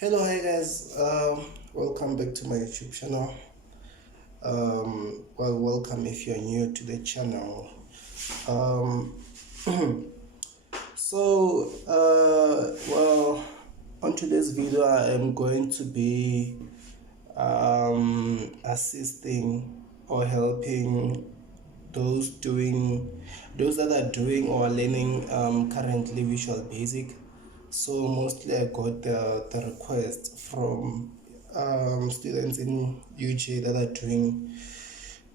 Hello, hi guys. Welcome back to my YouTube channel. Welcome if you're new to the channel. Um, on today's video, I am going to be assisting or helping those that are doing or learning currently Visual Basic. So mostly I got the request from students in UJ that are doing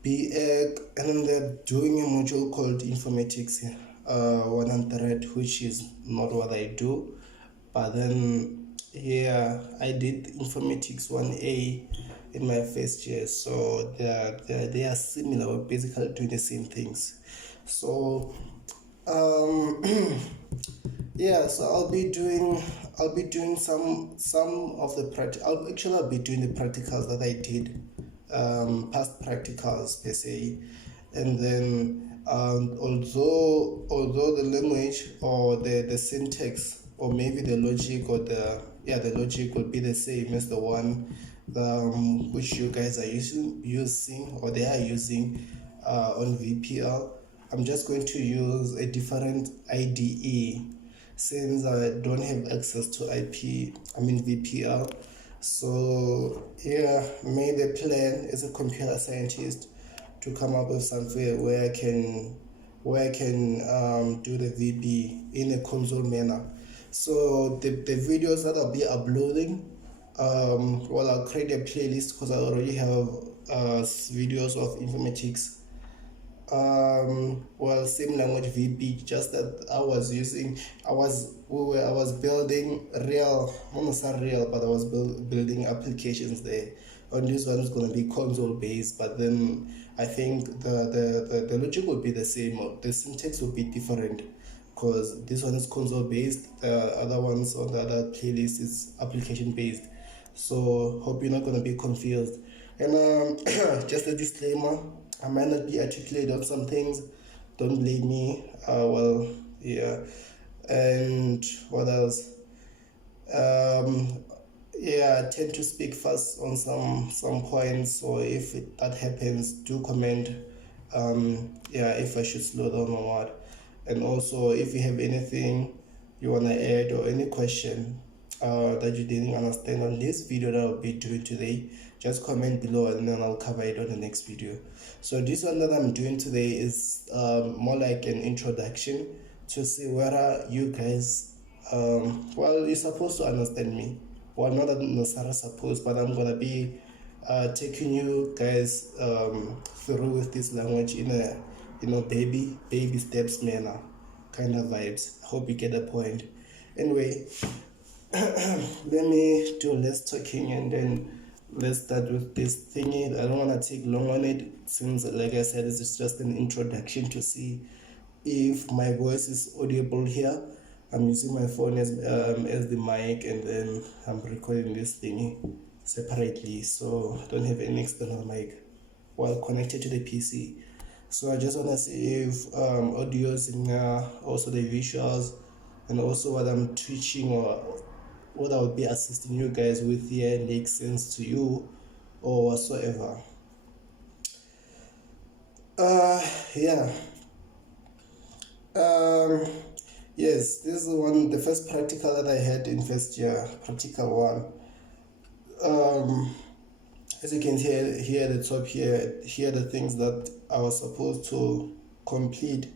BEd, and then they're doing a module called Informatics 100, which is not what I do. But then, yeah, I did Informatics 1A in my first year, so they are similar. We're basically doing the same things. So, um, yeah, so I'll be doing some of the I'll be doing the practicals that I did, past practicals per se, and then although the language or the syntax or maybe the logic or the logic will be the same as the one which you guys are using or they are using on VPL. I'm just going to use a different IDE since I don't have access to VPL. So yeah, made a plan as a computer scientist to come up with something where I can do the VB in a console manner. So the videos that I'll be uploading, I'll create a playlist because I already have videos of informatics, same language VB, just that I was building real, almost not real, but I was building applications there. On this one is going to be console based, but then I think the logic will be the same, or the syntax will be different, because this one is console based, the other ones on the other playlist is application based. So hope you're not going to be confused. And just a disclaimer, I might not be articulate on some things, don't blame me. Yeah. And what else? Yeah, I tend to speak fast on some points, so if that happens, do comment. Yeah, if I should slow down or what. And also, if you have anything you want to add or any question that you didn't understand on this video that I'll be doing today, just comment below and then I'll cover it on the next video. So this one that I'm doing today is more like an introduction to see whether you guys, you're supposed to understand me. Well, not necessarily supposed, but I'm gonna be taking you guys through with this language in a baby steps manner kind of vibes. Hope you get the point. Anyway, let me do less talking and then let's start with this thingy. I don't want to take long on it since, like I said, this is just an introduction to see if my voice is audible here. I'm using my phone as the mic, and then I'm recording this thingy separately, so I don't have any external mic while connected to the PC. So I just want to see if audio is in there, also the visuals, and also what I'm teaching or what I will be assisting you guys with here makes sense to you or whatsoever. Yeah. Yes, this is the first practical that I had in first year, practical one. As you can hear at the top here the things that I was supposed to complete.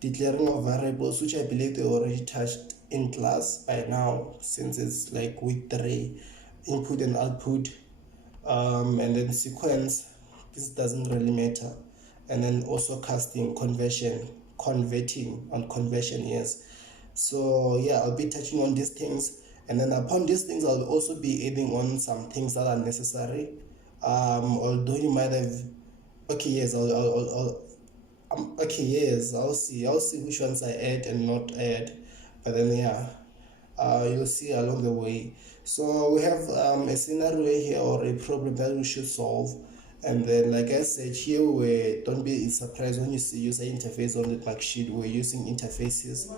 Declaring of variables, which I believe they already touched in class by now, since it's like week 3, input and output, and then sequence, this doesn't really matter, and then also casting, converting on conversion, yes. So yeah, I'll be touching on these things, and then upon these things I'll also be adding on some things that are necessary, although you might have, okay, yes, okay, yes, I'll see which ones I add and not add, but then yeah, you'll see along the way. So we have a scenario here or a problem that we should solve, And then, like I said, here don't be surprised when you see user interface on the mark sheet. We're using interfaces,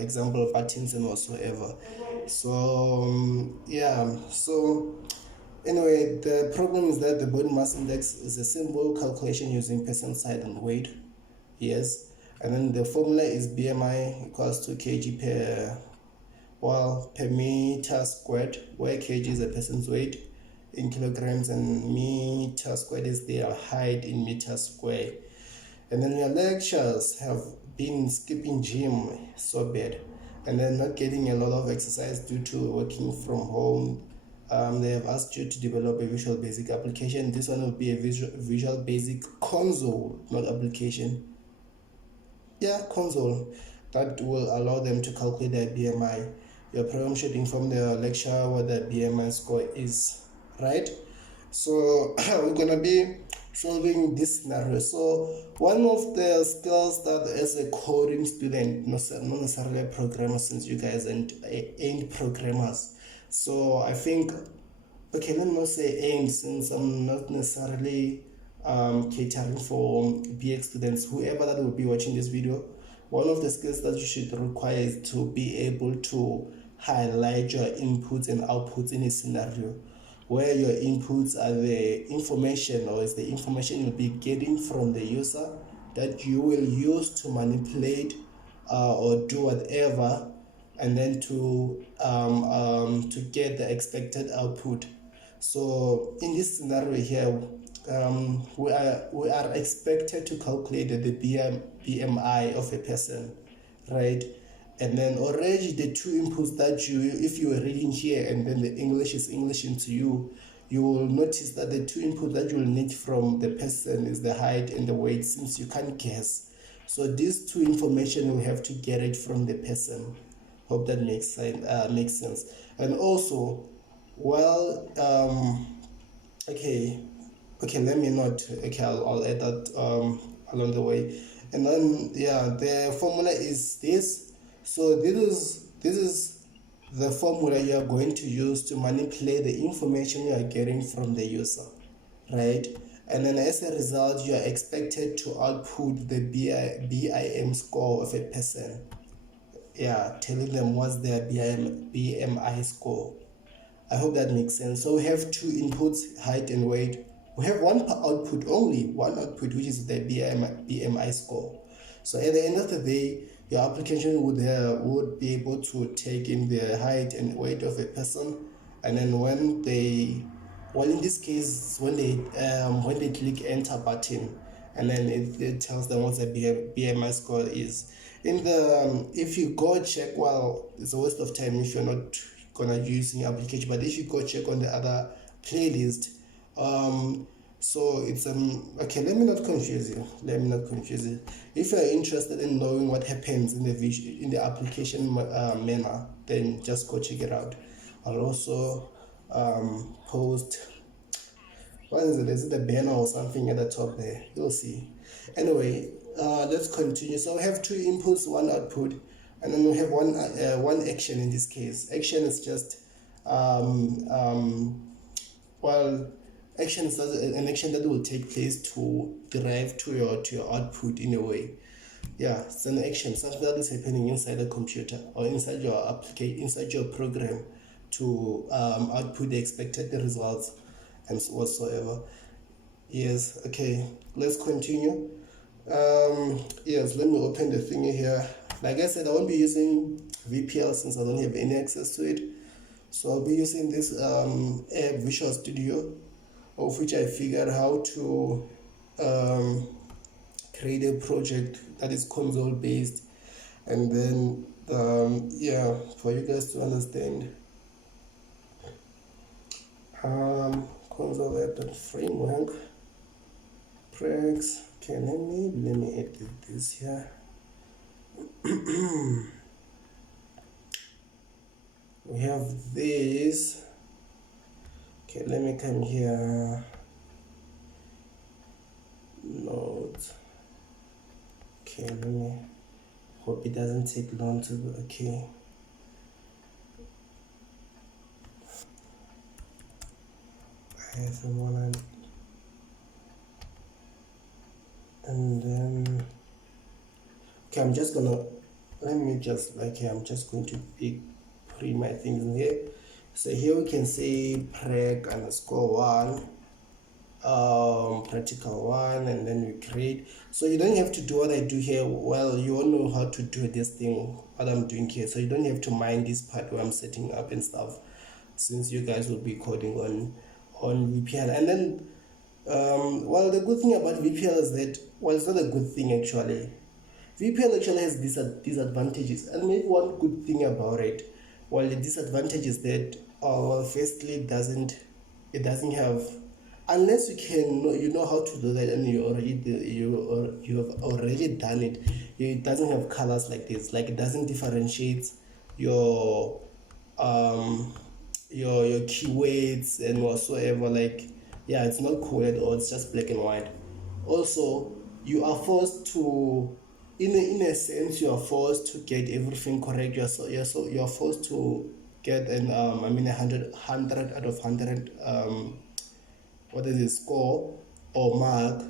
example buttons and whatsoever. So yeah, so anyway, the problem is that the body mass index is a simple calculation using percent height and weight. Yes, and then the formula is BMI equals to kg per meter squared, where kg is a person's weight in kilograms and meter squared is their height in meters square. And then your lectures have been skipping gym so bad, and then not getting a lot of exercise due to working from home. They have asked you to develop a Visual Basic application. This one will be a Visual Basic console, not application. Yeah, console that will allow them to calculate their BMI. Your program should inform the lecturer what their BMI score is, right? So we're gonna be solving this scenario. So one of the skills that as a coding student, not necessarily a programmer, since you guys ain't programmers. So I think, okay, let me not say ain't, since I'm not necessarily catering for BX students, whoever that will be watching this video. One of the skills that you should require is to be able to highlight your inputs and outputs in a scenario where your inputs are the information, or is the information you'll be getting from the user that you will use to manipulate or do whatever, and then to get the expected output. So in this scenario here, we are expected to calculate the BMI of a person, right? And then already the two inputs that if you are reading here and then the English is English into you, you will notice that the two inputs that you will need from the person is the height and the weight, since you can't guess. So these two information you have to get it from the person. Hope that makes sense. And also, well, okay, let me not, okay, I'll add that along the way. And then yeah, the formula is this. So this is the formula you are going to use to manipulate the information you are getting from the user, right? And then as a result, you are expected to output the BIM score of a person. Yeah, telling them what's their BMI score. I hope that makes sense. So we have two inputs, height and weight. We have one output, only one output, which is the BMI score. So at the end of the day, your application would be able to take in the height and weight of a person, and then when in this case, when they click enter button, and then it tells them what the BMI score is. In the if you go check, well, it's a waste of time if you're not gonna use in your application, but if you go check on the other playlist, so it's okay, let me not confuse you. If you're interested in knowing what happens in the application manner, then just go check it out. I'll also post, what is it? Is it a banner or something at the top there? You'll see. Anyway, let's continue. So we have two inputs, one output, and then we have one action. In this case, action is just action is an action that will take place to derive to your output in a way. Yeah, it's an action, something that is happening inside the computer or inside your application, inside your program, to output the expected results and whatsoever. Yes, okay, let's continue. Yes, let me open the thingy here. Like I said, I won't be using VPL since I don't have any access to it. So I'll be using this app, Visual Studio, of which I figured how to create a project that is console based, and then for you guys to understand, console app framework prex. Okay, let me edit this here. We have this. Okay, let me come here. Notes. Okay, let me hope it doesn't take long to go. Okay. I have a And then okay, I'm just gonna let me just like here, I'm just going to pre my things in here. So here we can say preg underscore one, practical one, and then we create. So you don't have to do what I do here. Well, you all know how to do this thing, what I'm doing here, so you don't have to mind this part where I'm setting up and stuff, since you guys will be coding on VPL. And then well, the good thing about VPL is that, well, it's not a good thing actually. VPL actually has disadvantages, and maybe one good thing about it, well, the disadvantage is that, well, firstly, it doesn't have, unless you know how to do that, and you have already done it. It doesn't have colors like this, like it doesn't differentiate your um your keywords and whatsoever. Like, yeah, it's not cool at all. It's just black and white. Also, you are forced to, in a sense, you are forced to get everything correct. You are forced to get an 100 out of 100 what is it, score or mark.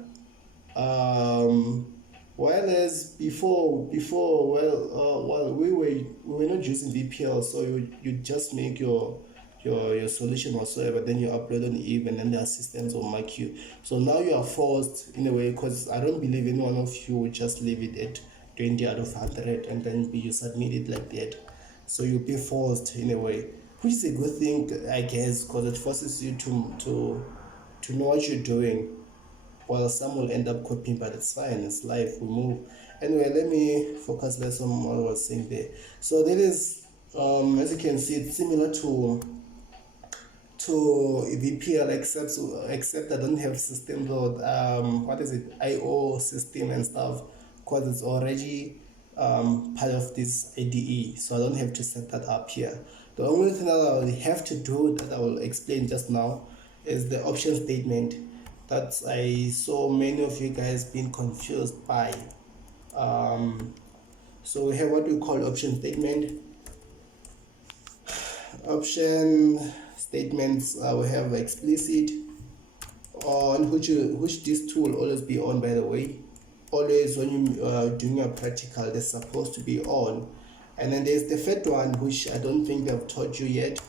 um Whereas before, well, we were not using VPL, so you just make your solution whatsoever, then you upload on Eve, and then the assistants will mark you. So now you are forced in a way, because I don't believe any one of you would just leave it at 20 out of 100 and then you submit it like that. So you'll be forced in a way, which is a good thing, I guess, because it forces you to know what you're doing. Well, some will end up copying, but it's fine. It's life. We move. Anyway, let me focus less on what I was saying there. So that is, as you can see, it's similar to VPL, except I don't have system load. What is it? IO system and stuff, because it's already part of this IDE, so I don't have to set that up here. The only thing that I will have to do, that I will explain just now, is the option statement that I saw many of you guys being confused by. So we have what we call option statement. Option statements, we have explicit, on which this tool will always be on, by the way. Always when you are doing a practical, they're supposed to be on. And then there's the third one, which I don't think they've taught you yet.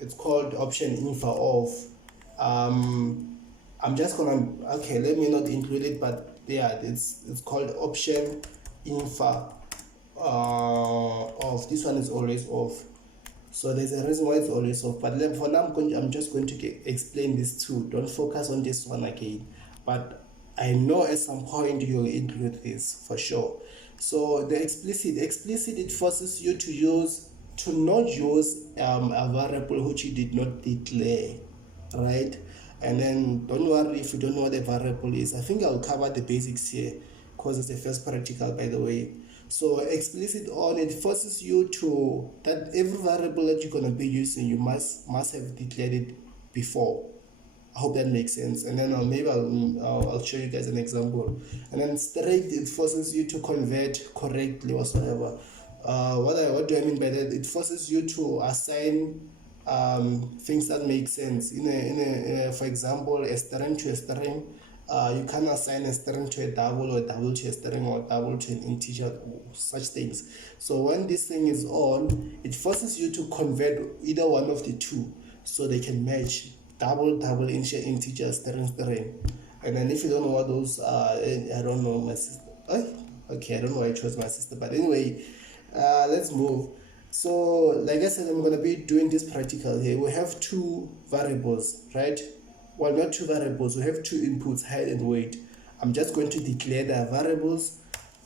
It's called option info off. I'm just gonna, okay, let me not include it, but yeah, it's called option info off. This one is always off. So there's a reason why it's always off. But for now, I'm just going to explain this too. Don't focus on this one again. But I know at some point you'll include this for sure. So the explicit, it forces you to not use a variable which you did not declare, right? And then don't worry if you don't know what a variable is. I think I'll cover the basics here, because it's the first practical, by the way. So explicit on, it forces you to, that every variable that you're going to be using, you must have declared it before. I hope that makes sense. And then maybe I'll show you guys an example. And then straight, it forces you to convert correctly whatsoever. What do I mean by that? It forces you to assign things that make sense. For example, a string to a string. You can assign a string to a double, or a double to a string, or a double to an integer, such things. So when this thing is on, it forces you to convert either one of the two, so they can match. Double, integer, string. And then if you don't know what those are, I don't know, my sister. Okay, I don't know why I chose my sister, but anyway, let's move. So like I said, I'm going to be doing this practical here. We have two variables, right? Well, not two variables, we have two inputs, height and weight. I'm just going to declare the variables,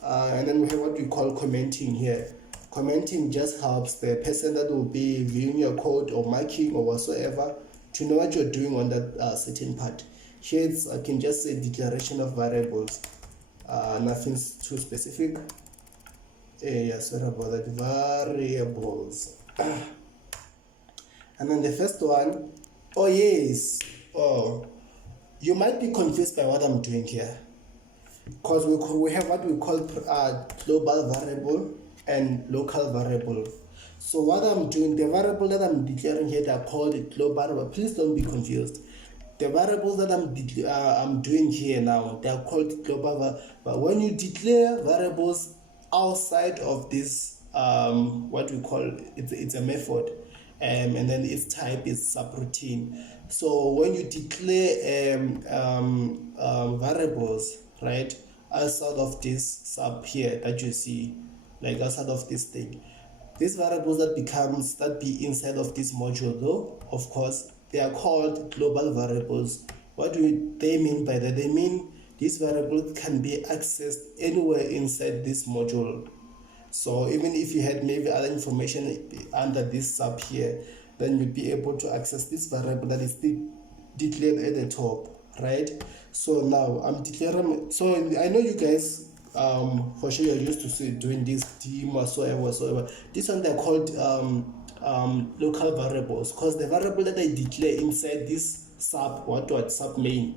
and then we have what we call commenting here. Commenting just helps the person that will be viewing your code or marking or whatsoever to know what you're doing on that certain part. Here I can just say declaration of variables, nothing too specific. Yeah, sorry about that, variables. And then the first one, oh yes, you might be confused by what I'm doing here, because we have what we call global variable and local variable. So what I'm doing, the variable that I'm declaring here, they're called global, but please don't be confused. the variables that I'm doing here now, they are called global. But when you declare variables outside of this, what we call it's a method, and then its type is subroutine. So when you declare variables, right, outside of this sub here that you see, like outside of this thing, these variables that be inside of this module, though, of course, they are called global variables. What do they mean by that? They mean these variables can be accessed anywhere inside this module. So even if you had maybe other information under this sub here, then you'd be able to access this variable that is declared at the top, right? So now I'm declaring. So I know you guys, for sure you're used to doing this team whatsoever. This one they're called local variables, because the variable that I declare inside this sub main,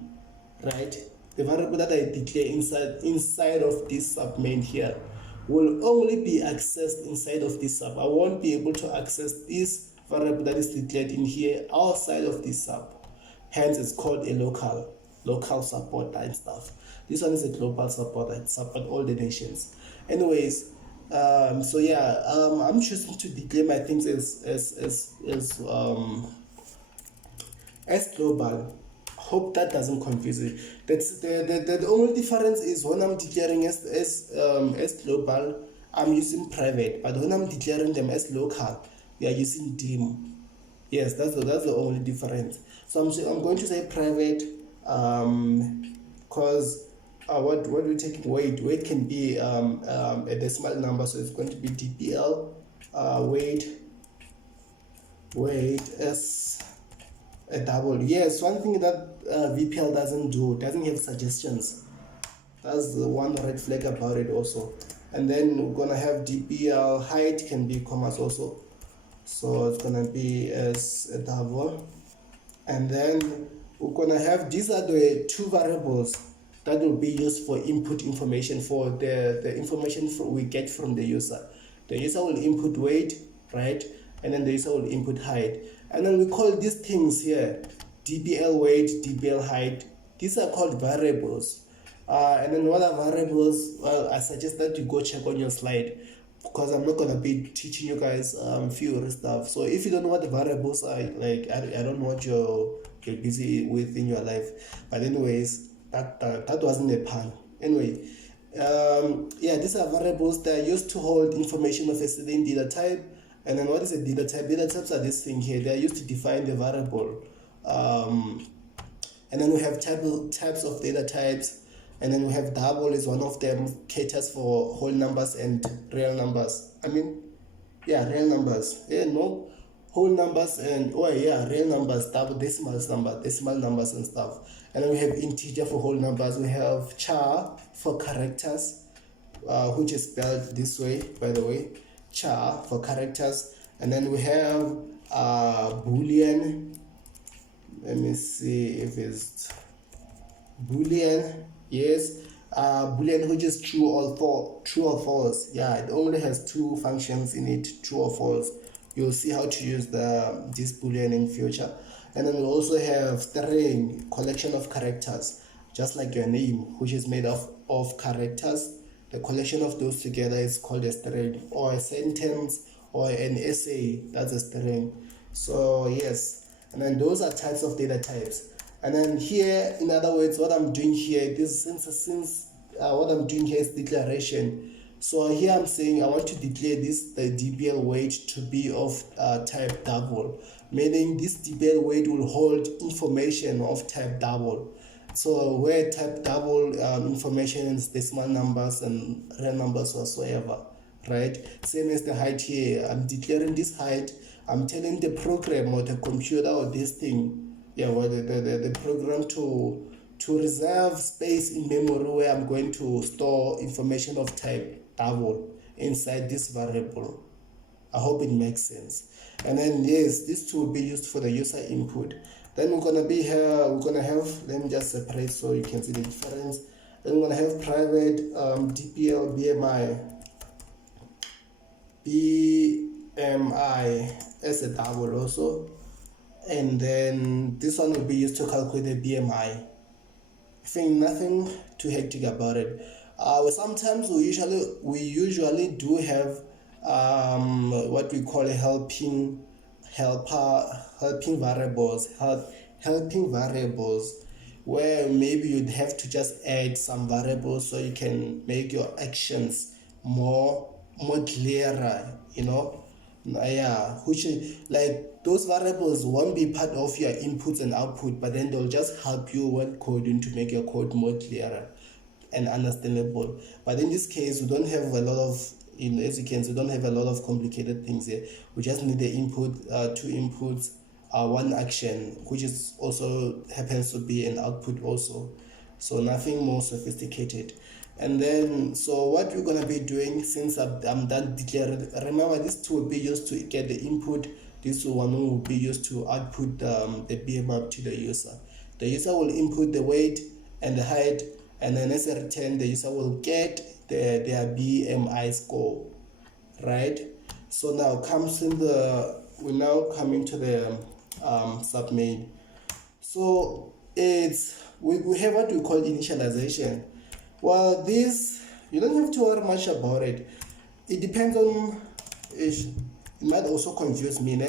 right? The variable that I declare inside of this sub main here will only be accessed inside of this sub. I won't be able to access this variable that is declared in here outside of this sub. Hence, it's called a local support and stuff. This one is a global support that support all the nations. Anyways, so yeah, I'm choosing to declare my things as global. Hope that doesn't confuse you. That's the only difference is when I'm declaring as global, I'm using private, but when I'm declaring them as local, we are using dim. Yes, that's the only difference. So I'm going to say private, because what we're taking weight can be a decimal number, so it's going to be dpl weight as a double. Yes, one thing that VPL doesn't have suggestions. That's the one red flag about it also. And then we're gonna have dpl height can be commas also, so it's gonna be as a double. And then we're gonna have, these are the two variables that will be used for input information, for the information we get from the user. The user will input weight, right? And then the user will input height. And then we call these things here dpl weight, dpl height. These are called variables. And then what are variables? Well, I suggest that you go check on your slide, because I'm not going to be teaching you guys theory stuff. So if you don't know what the variables are, like I don't know what you're busy with in your life. But anyways, that wasn't a pun. Anyway, yeah, these are variables that are used to hold information of a certain data type. And then what is a data type? Data types are this thing here. They are used to define the variable. And then we have types of data types. And then we have double is one of them, caters for whole numbers and real numbers. Real numbers. Whole numbers and real numbers, double decimal numbers and stuff. And then we have integer for whole numbers. We have char for characters, which is spelled this way, by the way. Char for characters. And then we have boolean. Let me see if it's boolean. Yes, boolean, which is true or false. Yeah, it only has two functions in it, true or false. You'll see how to use this boolean in future. And then we also have string, collection of characters, just like your name, which is made of characters. The collection of those together is called a string, or a sentence, or an essay. That's a string. So yes, and then those are types of data types. And then here, in other words, what I'm doing here, what I'm doing here is declaration. So here I'm saying I want to declare the dpl weight to be of type double, meaning this dpl weight will hold information of type double. So where type double information is decimal numbers and real numbers whatsoever, right? Same as the height here. I'm declaring this height. I'm telling the program or the computer or this thing, the program to reserve space in memory where I'm going to store information of type double inside this variable. I hope it makes sense. And then yes, this two will be used for the user input. Then we're gonna be here, let me just separate so you can see the difference. Then we're gonna have private dpl bmi as a double also. and then this one will be used to calculate the BMI. I think nothing too hectic about it. Sometimes we usually do have what we call helping variables, helping variables, where maybe you'd have to just add some variables so you can make your actions more clearer, yeah, which like those variables won't be part of your inputs and output, but then they'll just help you when coding to make your code more clearer and understandable. But in this case, we don't have a lot of, as you can see, we don't have a lot of complicated things here. We just need the input, two inputs, one action, which is also happens to be an output also. So nothing more sophisticated. And then, so what we're gonna be doing, since I'm done declaring, remember this two will be used to get the input, this one will be used to output the BMI to the user. The user will input the weight and the height, and then as a return, the user will get their BMI score, right? So now we now come into the submain. So we have what we call initialization. Well, this, you don't have to worry much about it. It depends on, it might also confuse me,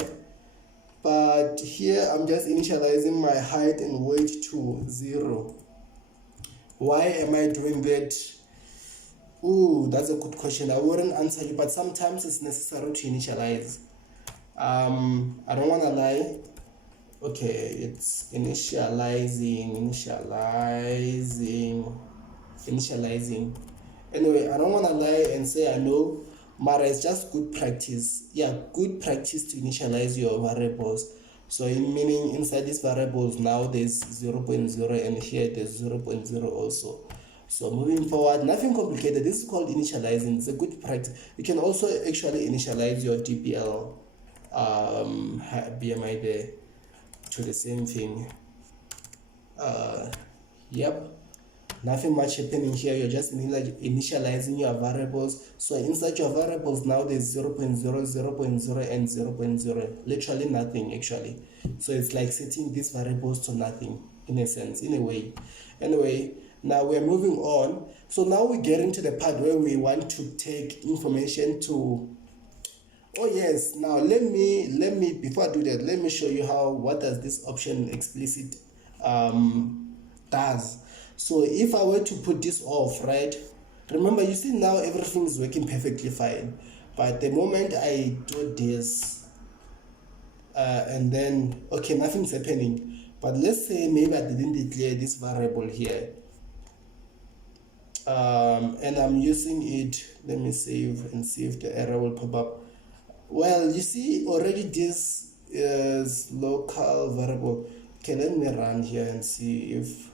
but here I'm just initializing my height and weight to 0. Why am I doing that? Ooh, that's a good question. I wouldn't answer you, but sometimes it's necessary to initialize. I don't want to lie. Okay, it's initializing. Anyway, I don't want to lie and say I know, but it's just good practice. Yeah, good practice to initialize your variables. So meaning inside these variables now there's 0.0 and here there's 0.0 also. So moving forward, nothing complicated. This is called initializing. It's a good practice. You can also actually initialize your DPL BMI there to the same thing. Yep, nothing much happening here. You're just initializing your variables. So inside your variables now there's 0.0, 0.0 and 0.0, literally nothing actually. So it's like setting these variables to nothing in a sense, in a way. Anyway, now we're moving on. So now we get into the part where we want to take information to, oh yes, now let me before I do that, let me show you what does this option explicit does. So if I were to put this off, right, remember, you see now everything is working perfectly fine, but the moment I do this and then, okay, nothing's happening, but let's say maybe I didn't declare this variable here, and I'm using it. Let me save and see if the error will pop up. Well, you see already this is local variable. Okay, let me run here and see if,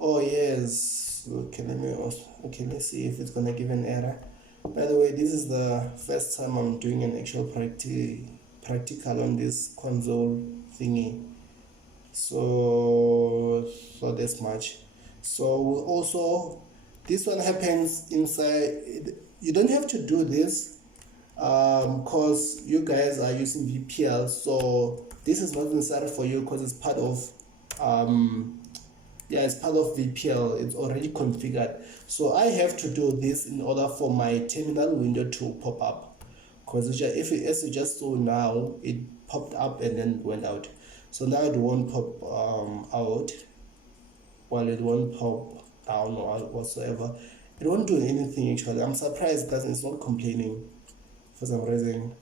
oh yes, okay, let's see if it's gonna give an error. By the way, this is the first time I'm doing an actual practical on this console thingy, so that's much. So also this one happens inside. You don't have to do this because you guys are using VPL, so this is not necessary for you because it's part of it's part of VPL. It's already configured. So I have to do this in order for my terminal window to pop up, because as you just saw now, it popped up and then went out. So now it won't pop out. Well, it won't pop down or out whatsoever. It won't do anything actually. I'm surprised that it's not complaining for some reason.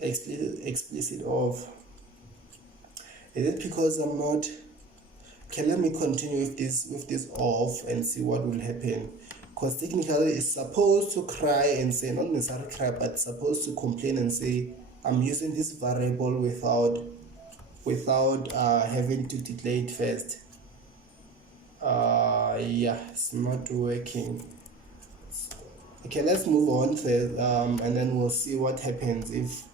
Explicit off. Is it because I'm not? Okay, let me continue with this off and see what will happen. Because technically it's supposed to cry and say, not necessarily cry, but supposed to complain and say, I'm using this variable without having to declare it first. Yeah, it's not working. Okay, let's move on and then we'll see what happens if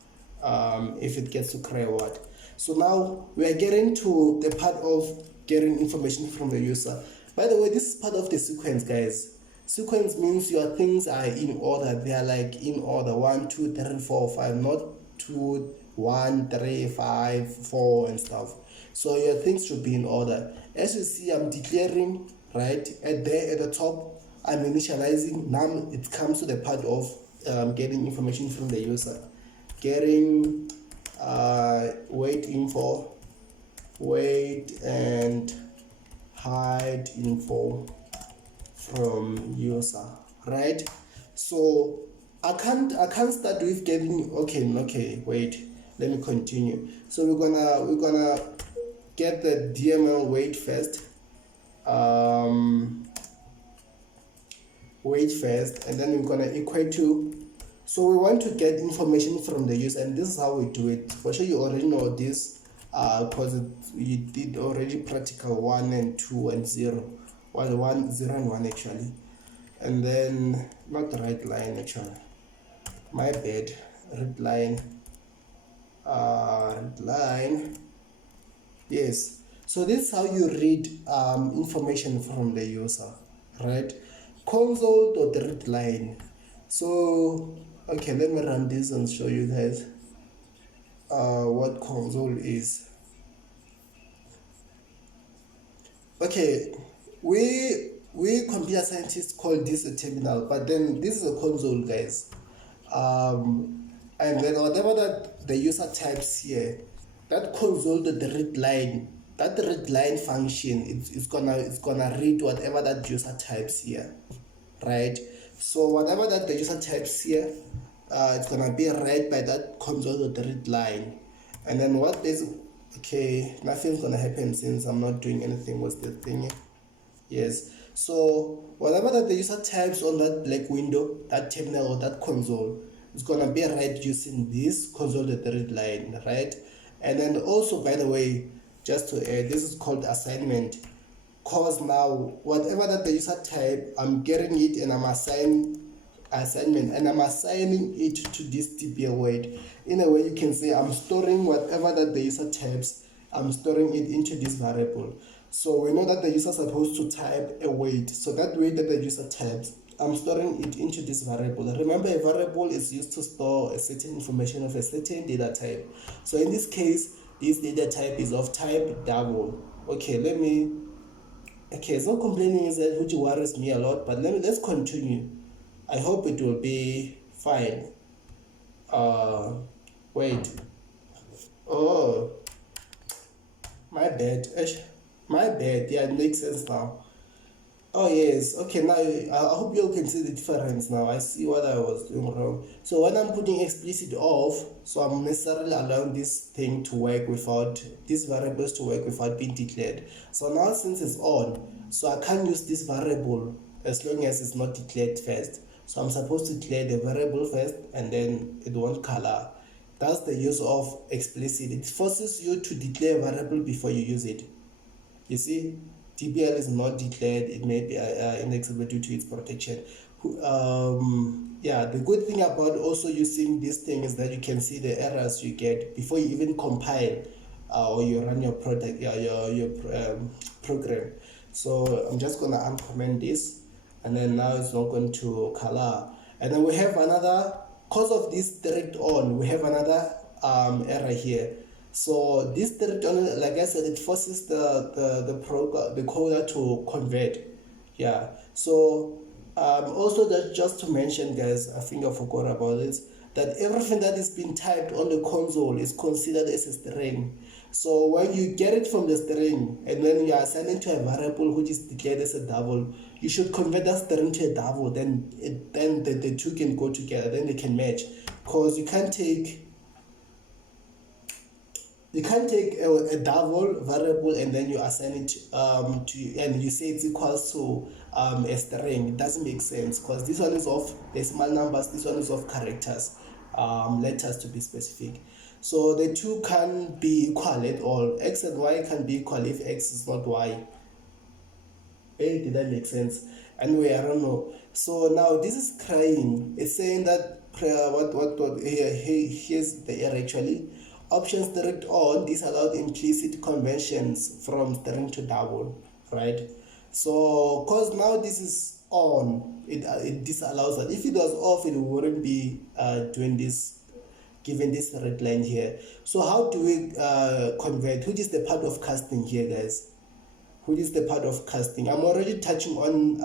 it gets to cry or what. So now we are getting to the part of getting information from the user. By the way, this is part of the sequence, guys. Sequence means your things are in order. They are like in order 1, 2, 3, 4, 5, not 2, 1, 3, 5, 4, and stuff. So your things should be in order. As you see, I'm declaring, right, at the top, I'm initializing. Now it comes to the part of getting information from the user. Getting weight info, weight and height info from user, right? So I can't start with getting okay, wait, let me continue. So we're gonna get the DML weight first, and then we're gonna equate to. So we want to get information from the user, and this is how we do it. For sure you already know this because you did already practical 1 and 2 and 0. Well, 1, 0 and 1 actually. And then, not the right line actually. My bad. Red line. Yes. So this is how you read information from the user, right? Console.read line. So, okay, let me run this and show you guys what console is. Okay, we computer scientists call this a terminal, but then this is a console, guys. And then whatever that the user types here, that console to the read line, that read line function, it's gonna read whatever that user types here, right? So whatever that the user types here, it's gonna be read by that console to the read line. And then what is, okay, nothing's gonna happen since I'm not doing anything with the thing. Yes, so whatever that the user types on that black window, that terminal or that console, is gonna be read using this console to the read line, right? And then also, by the way, just to add, this is called assignment, cause now whatever that the user type, I'm getting it and I'm assigning it to this TPL weight. In a way, you can say I'm storing whatever that the user types, I'm storing it into this variable. So we know that the user is supposed to type a weight. So that weight that the user types, I'm storing it into this variable. Remember, a variable is used to store a certain information of a certain data type. So in this case, this data type is of type double. Okay, it's not complaining that which worries me a lot, but let's continue. I hope it will be fine. Wait. Oh, my bad. My bad. Yeah, it makes sense now. Oh yes. Okay, now I hope you all can see the difference now. I see what I was doing wrong. So when I'm putting explicit off, so I'm necessarily allowing this thing to work without these variables to work without being declared. So now since it's on, so I can't use this variable as long as it's not declared first. So I'm supposed to declare the variable first and then it won't color. That's the use of explicit. It forces you to declare a variable before you use it. You see, TPL is not declared. It may be indexable due to its protection. Yeah, the good thing about also using this thing is that you can see the errors you get before you even compile or you run your product, your program. So I'm just gonna uncomment this, and then now it's not going to color. And then we have another, because of this direct on, we have another error here. So this direct on, like I said, it forces the coder to convert. Yeah. So also that just to mention, guys, I think I forgot about this, that everything that is being typed on the console is considered as a string. So when you get it from the string and then you assign it to a variable which is declared as a double, you should convert that string to a double. Then the two can go together. Then they can match. Because you can't take a double variable and then you assign it to, and you say it's equals to a string. It doesn't make sense because this one is of decimal numbers, this one is of characters, letters to be specific. So the two can be equal at all. X and Y can be equal if X is not Y. Hey, did that make sense? Anyway, I don't know. So now this is crying. It's saying that here's the error actually. Options direct on disallowed implicit conventions from string to double, right? So because now this is on, it disallows that. If it was off, it wouldn't be doing this given this red line here. So how do we convert? Which is the part of casting here, guys? Which is the part of casting? I'm already touching on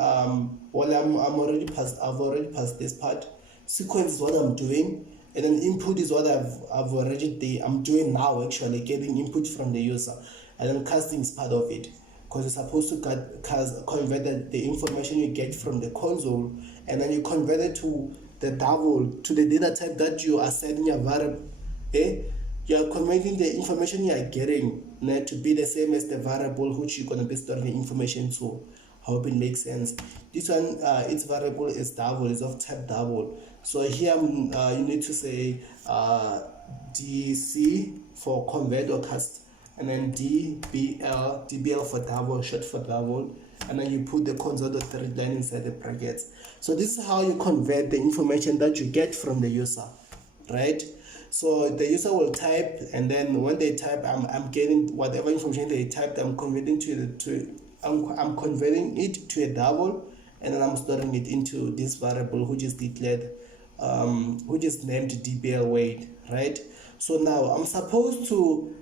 I've already passed this part. Sequence is what I'm doing, and then input is what I'm doing now, actually getting input from the user, and then casting is part of it, because you're supposed to convert the information you get from the console, and then you convert it to the data type that you are assigning a variable. You are converting the information you are getting to be the same as the variable which you're going to be storing the information to. Hope it makes sense. This one, its variable is double, is of type double. So here you need to say DC for convert or cast, and then DBL for double, short for double, and then you put the console.read line inside the brackets. So this is how you convert the information that you get from the user, right? So the user will type, and then when they type, I'm getting whatever information they typed. I'm converting I'm converting it to a double, and then I'm storing it into this variable which is declared, which is named dbl weight, right? So now I'm supposed to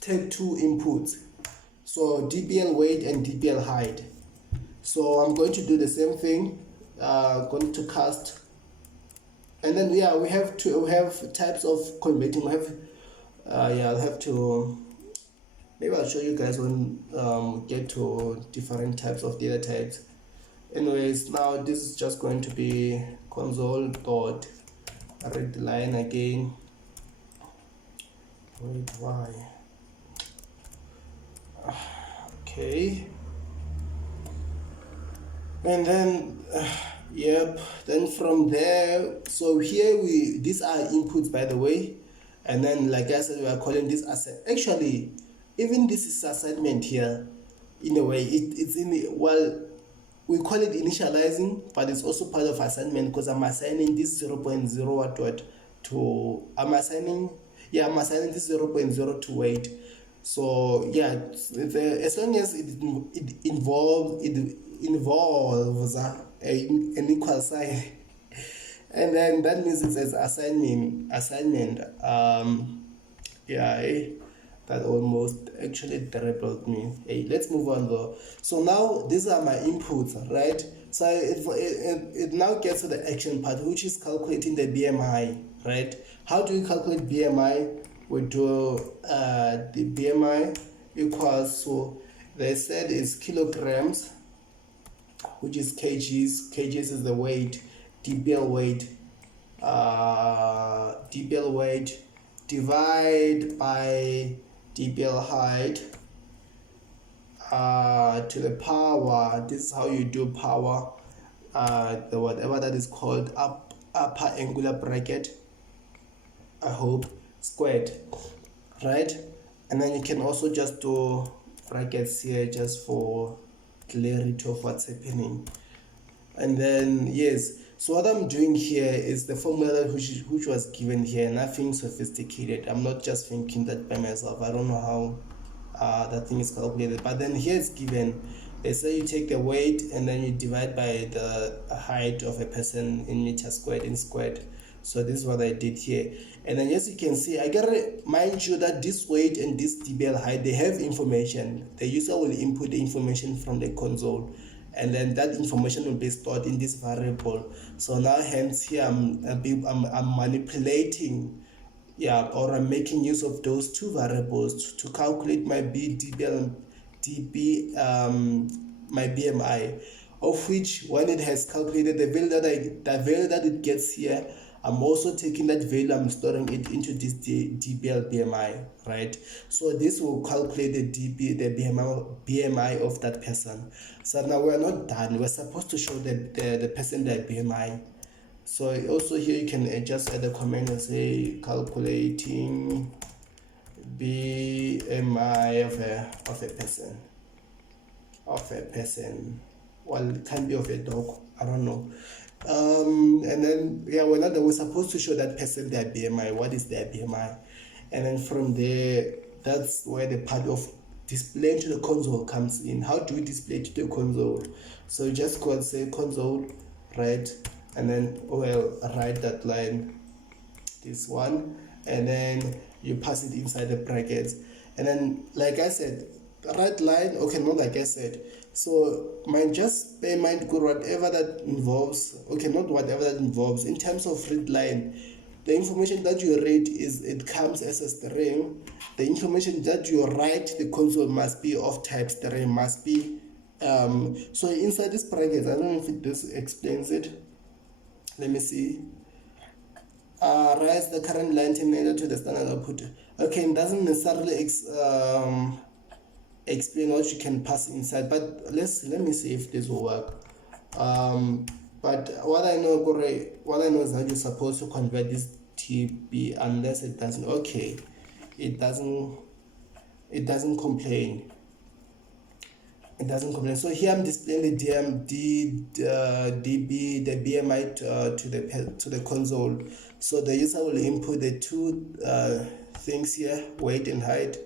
take two inputs, so dbl weight and dbl height. So I'm going to do the same thing. Going to cast, and then we have types of converting. We have I'll have to, maybe I'll show you guys when get to different types of data types. Anyways, now this is just going to be console.read line again. Wait, why? Okay. And then then from there, so here these are inputs, by the way, and then like I said, we are calling this actually, even this is assignment here in a way. It's in the, well, we call it initializing, but it's also part of assignment, because I'm assigning this 0.0 to I'm assigning this 0.0 to weight. So as long as it involves an equal sign, and then that means it's as assignment. That almost actually terribled me. Let's move on though. So now these are my inputs, right? So it now gets to the action part, which is calculating the BMI, right? How do we calculate BMI? We do the BMI equals, so they said is kilograms, which is kgs. Kgs is the weight, dbl weight divide by dbl height to the power. This is how you do power, the whatever that is called upper angular bracket, I hope, squared, right? And then you can also just do brackets here just for clarity of what's happening. And then so what I'm doing here is the formula which was given here, nothing sophisticated. I'm not just thinking that by myself. I don't know how that thing is calculated, but then here it's given. They say you take the weight and then you divide by the height of a person in meters squared, in squared. So this is what I did here. And then as you can see, I gotta mind you that this weight and this dbl height, they have information. The user will input the information from the console, and then that information will be stored in this variable. So now hence here I'm manipulating, or I'm making use of those two variables to calculate my my BMI, of which when it has calculated the value that it gets here, I'm also taking that value, I'm storing it into this dbl BMI, right? So this will calculate the BMI of that person. So now we're not done. We're supposed to show the person their BMI. So also here you can just add a comment and say calculating BMI of a person. Well, it can be of a dog, I don't know. And then we're supposed to show that person their BMI. What is their BMI? And then from there, that's where the part of displaying to the console comes in. How do we display to the console? So you just say console, right? and then we'll write that line, this one, and then you pass it inside the brackets. And then, like I said, right line, okay, not like I said. So just bear in mind, good, whatever that involves, okay, not whatever that involves, in terms of read line, the information that you read it comes as a string. The information that you write the console must be of type string, must be so inside this brackets, I don't know if this explains it. Let me see. Rise the current line terminator to the standard output. Okay, it doesn't necessarily explain what you can pass inside, but let me see if this will work. But what I know is that you're supposed to convert this TB, unless it doesn't. Okay, it doesn't complain. It doesn't complain. So here I'm displaying the DB, the BMI to the console. So the user will input the two things here, weight and height.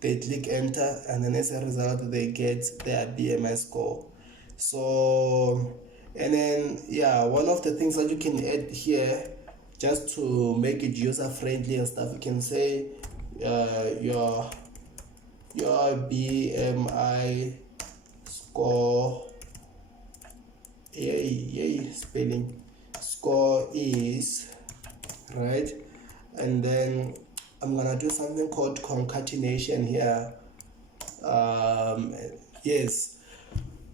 They click enter, and then as a result they get their BMI score. So, and then one of the things that you can add here, just to make it user friendly and stuff, you can say your BMI score, spelling, score is, right? And then I'm gonna do something called concatenation here. Yes,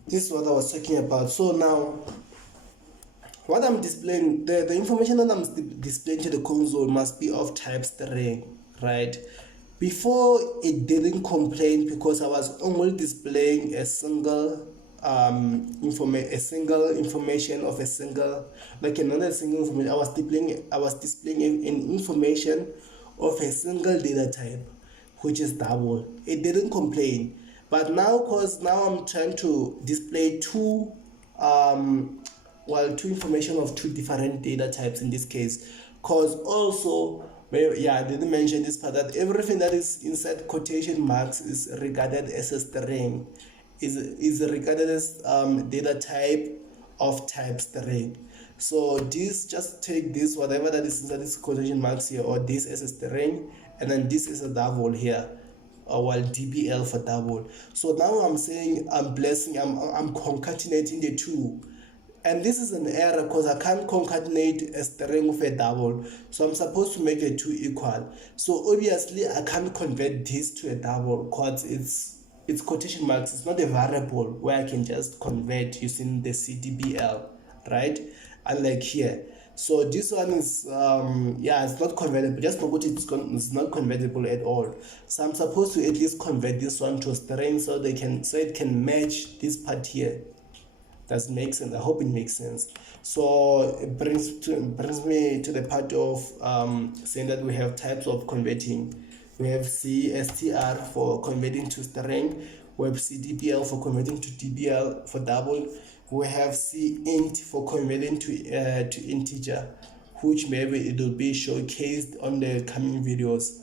this is what I was talking about. So now what I'm displaying, the information that I'm displaying to the console must be of type string, right? Before, it didn't complain because I was only displaying a single information of a single, like another single information. I was displaying an information of a single data type, which is double. It didn't complain. But now, because now I'm trying to display two information of two different data types in this case, because also, I didn't mention this part, that everything that is inside quotation marks is regarded as a string, is regarded as data type of type string. So this, just take this, whatever that is inside this quotation marks here, or this as a string, and then this is a double here, or DBL for double. So now I'm saying I'm concatenating the two. And this is an error because I can't concatenate a string with a double. So I'm supposed to make the two equal. So obviously I can't convert this to a double because it's quotation marks. It's not a variable where I can just convert using the CDBL, right? Unlike here. So this one is it's not convertible. Just forget it's not convertible at all. So I'm supposed to at least convert this one to a string so it can match this part here. Does make sense? I hope it makes sense. So it brings me to the part of saying that we have types of converting. We have CSTR for converting to string. We have CDBL for converting to DBL for double. We have CINT for converting to integer, which maybe it will be showcased on the coming videos.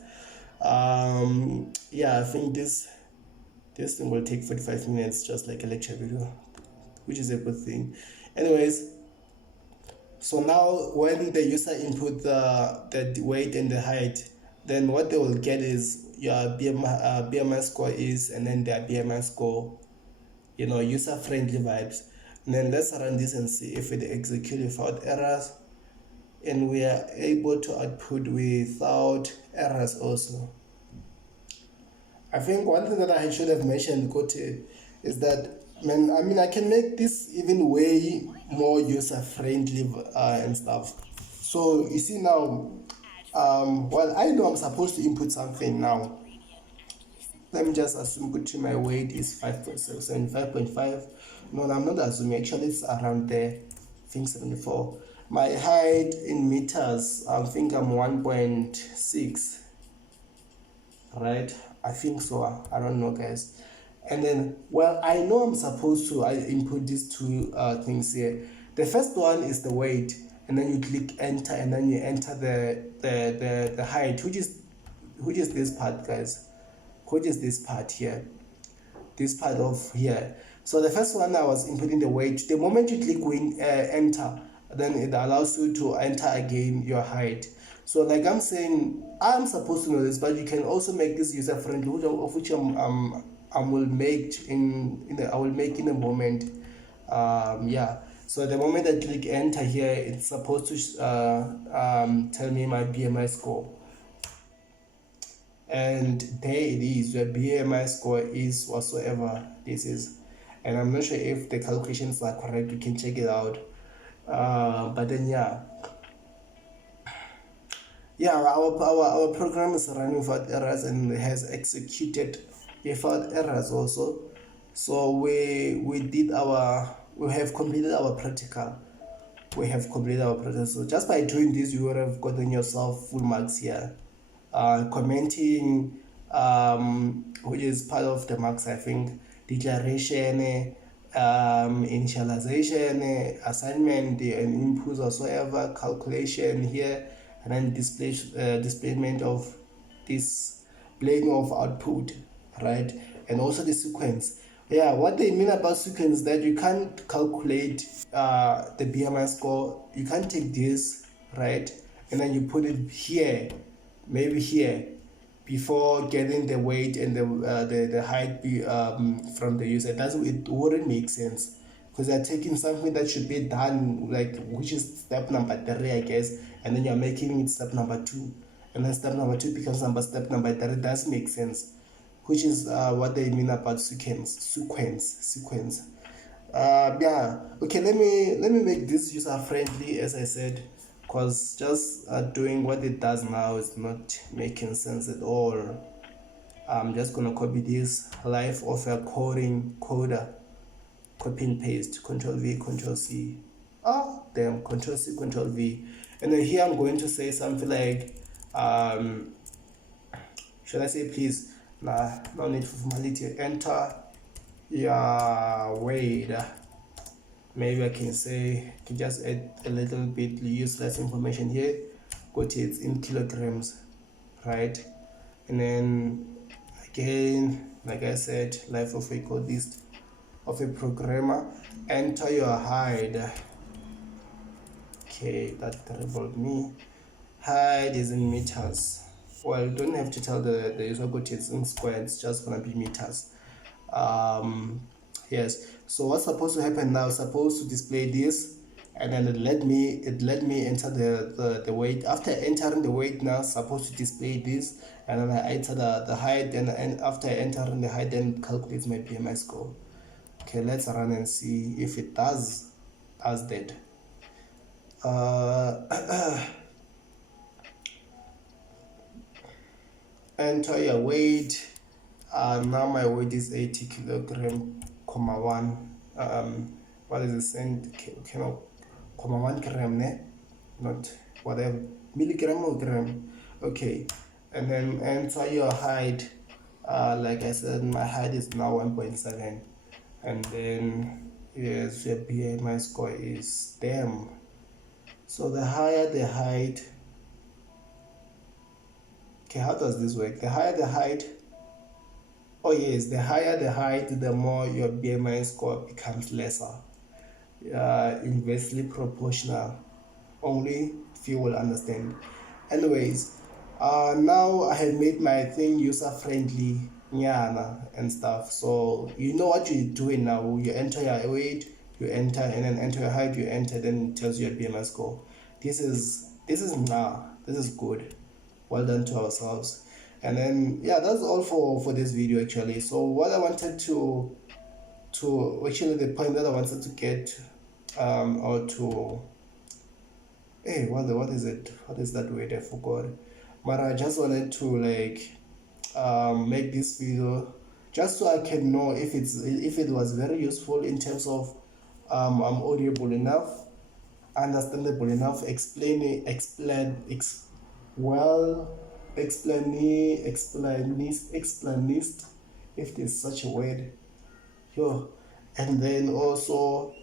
I think this thing will take 45 minutes, just like a lecture video, which is a good thing. Anyways, so now when the user input the weight and the height, then what they will get is your BMI score is, and then their BMI score, user friendly vibes. And then let's run this and see if it executes without errors, and we are able to output without errors also. I think one thing that I should have mentioned, Kote, is that I can make this even way more user friendly and stuff. So you see now, I know I'm supposed to input something now. Let me just assume my weight is 5.5. No, I'm not assuming. Actually, it's around there. I think 74. My height in meters, I think I'm 1.6. Right? I think so. I don't know, guys. And then, I know I'm supposed to input these two things here. The first one is the weight, and then you click enter, and then you enter the height, which is this part, guys. Which is this part here? This part of here. So the first one, I was inputting the weight. The moment you click enter, then it allows you to enter again your height. So like I'm saying, I'm supposed to know this, but you can also make this user friendly, which I will make I will make in a moment. Yeah, so the moment I click enter here, it's supposed to tell me my BMI score, and there it is. Your BMI score is whatsoever this is, and I'm not sure if the calculations are correct. You can check it out. But then our program is running without errors and has executed without errors also. So we have completed our practical. So just by doing this, you would have gotten yourself full marks here. Commenting, which is part of the marks, I think, declaration, initialization, assignment, and inputs whatsoever, calculation here, and then displayment of displaying of output, right? And also the sequence. Yeah, what they mean about sequence is that you can't calculate the BMI score. You can't take this, right, and then you put it here, maybe here, before getting the weight and the height from the user. It wouldn't make sense, because they're taking something that should be done, like, which is step number 3, I guess, and then you're making it step number 2, and then step number 2 becomes step number 3. It does make sense, which is what they mean about sequence. Yeah, okay, let me make this user friendly, as I said, because just doing what it does now is not making sense at all. I'm just gonna copy this life of a coder, copy and paste, Control V, Control C. Damn, Control C, Control V. And then here I'm going to say something like, should I say please? Nah, no need for formality. Enter your weight. Maybe I can just add a little bit useless information here. Got it in kilograms, right? And then again, like I said, life of a codist, of a programmer. Enter your height. Okay, that troubled me. Height is in meters. Well, you don't have to tell the user code it's in square. It's just gonna be meters. Yes, so what's supposed to happen now? It's supposed to display this, and then it let me enter the weight. After entering the weight, now it's supposed to display this, and then I enter the height, and after entering the height, then it calculates my BMI score. Okay, let's run and see if it does that. Enter your weight. Now my weight is 80 kilogram, 1. What is it saying? 1 gram, ne? Not whatever, milligram or gram. Okay, and then enter your height. Like I said, my height is now 1.7, and then yes, your BMI score is damn. So the higher the height. Okay, how does this work? The higher the height. Oh yes, the higher the height, the more your BMI score becomes lesser. Inversely proportional. Only few will understand. Anyways, now I have made my thing user friendly, and stuff. So you know what you're doing now. You enter your weight, you enter, and then enter your height, you enter, then it tells you your BMI score. This is good. Well done to ourselves. And then that's all for this video actually. So what I wanted to actually, the point that I wanted to get or to what is it, what is that word, I forgot, but I just wanted to make this video just so I can know if it was very useful in terms of I'm audible enough, understandable enough, explanist, if there's such a word. And then also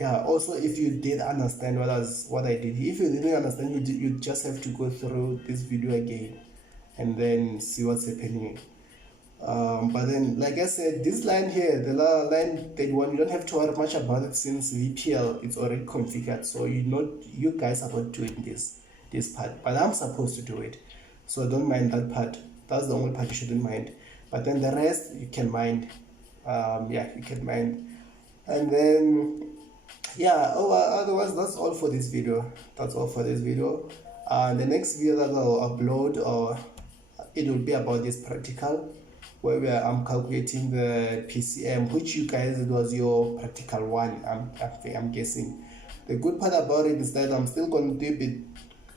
also if you did understand what I did. If you didn't understand, you just have to go through this video again and then see what's happening. But then, like I said, this line here, the line 31, you don't have to worry much about it since VPL is already configured. So you guys are not doing this part, but I'm supposed to do it. So don't mind that part. That's the only part you shouldn't mind. But then the rest you can mind. Yeah, you can mind. And then yeah, otherwise that's all for this video. That's all for this video. The next video that I'll upload, or it will be about this practical where I'm calculating the PCM, which you guys, it was your practical one. I'm guessing. The good part about it is that I'm still going to be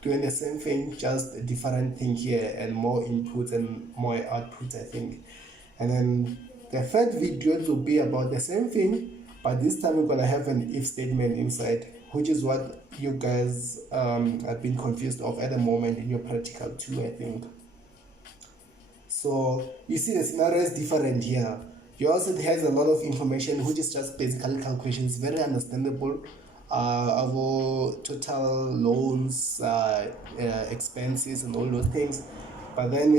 doing the same thing, just a different thing here, and more inputs and more outputs, I think. And then the third video will be about the same thing, but this time we're gonna have an if statement inside, which is what you guys have been confused of at the moment in your practical too, I think. So you see the scenario is different here. Yours, it has a lot of information which is just basically calculations, very understandable. Our total loans, expenses, and all those things. But then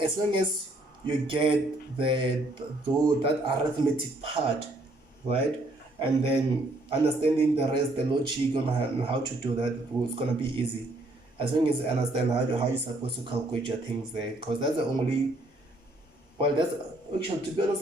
as long as you get that arithmetic part, right, and then understanding the rest, the logic on how to do that, it's gonna be easy. As long as you understand how you're supposed to calculate your things there, because that's the only, well, that's actually, to be honest,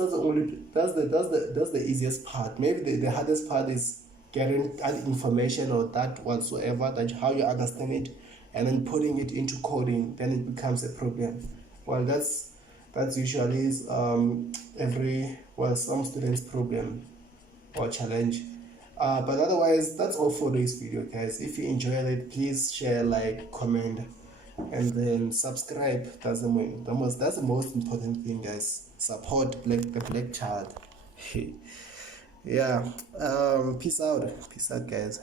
that's the easiest part. Maybe the hardest part is getting that information or that whatsoever, that how you understand it, and then putting it into coding. Then it becomes a problem. Well, that's usually some students' problem or challenge. But otherwise, that's all for this video, guys. If you enjoyed it, please share, like, comment, and then subscribe. That's the most important thing, guys. Support the black child. Yeah. Peace out, guys.